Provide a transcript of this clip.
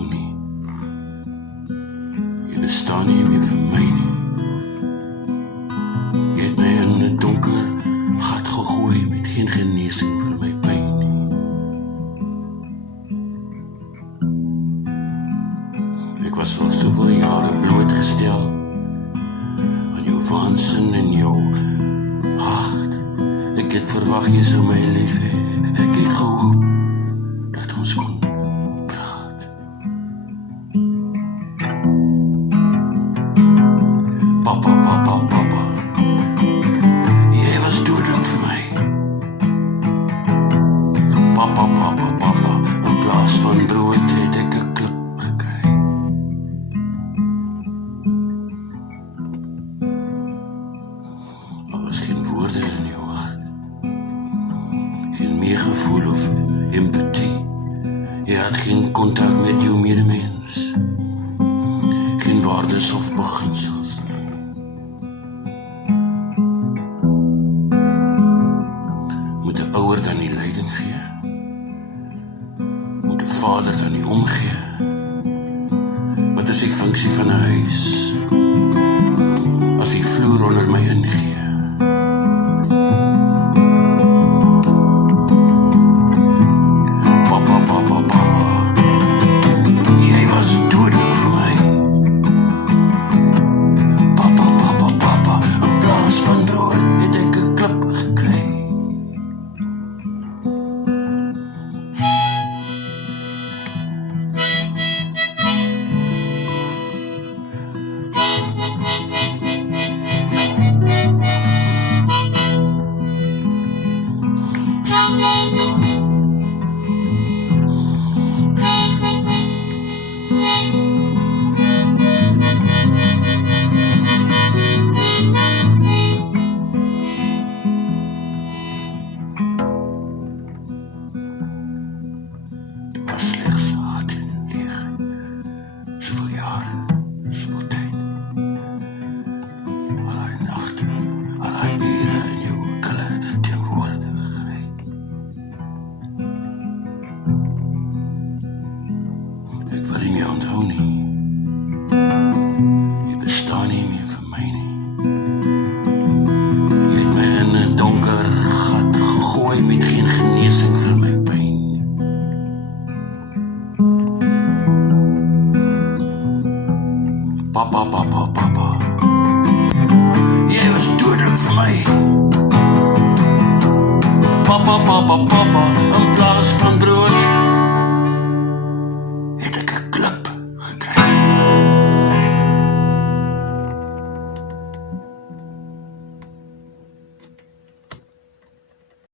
onthou nie. Jy bestaan nie meer vir my nie. Jy het my in 'n donker gat gegooi met geen genesing vir my pyn nie. Ek was vir soveel jare blootgestel aan jou waansin en jou haat. Ek het verwag jy sou my lief hê. Ek het gehoop dat ons kon praat. Papa, papa, papa, jy was dodelik vir my. Papa, papa, papa, in plaas van brood het ek 'n klip gekry. Daar was geen woorde in jou hart, geen meegevoel of empathie. Jy had geen kontak met jou medemens, geen waardes of beginsels. Moet 'n ouer dan die leiding gee? Moet 'n vader dan die omgee? Wat is die funksie van 'n huis as die vloer onder my ingee? Papa, papa, papa, jy was dodelik vir my. Papa, papa, papa, in plaas van brood het ek 'n klip gekry. Was slegs haat en leeg. Soveel jare, soveel tyd. Al die nagte, al die ure in jou kille teenwoordigheid. Ek wil nie meer onthou nie. Jy bestaan nie meer vir my nie. Jy het my in 'n donker gat gegooi met geen genesing vir my pyn. Papa, papa, papa, jy was dodelik vir my. Papa, papa, papa,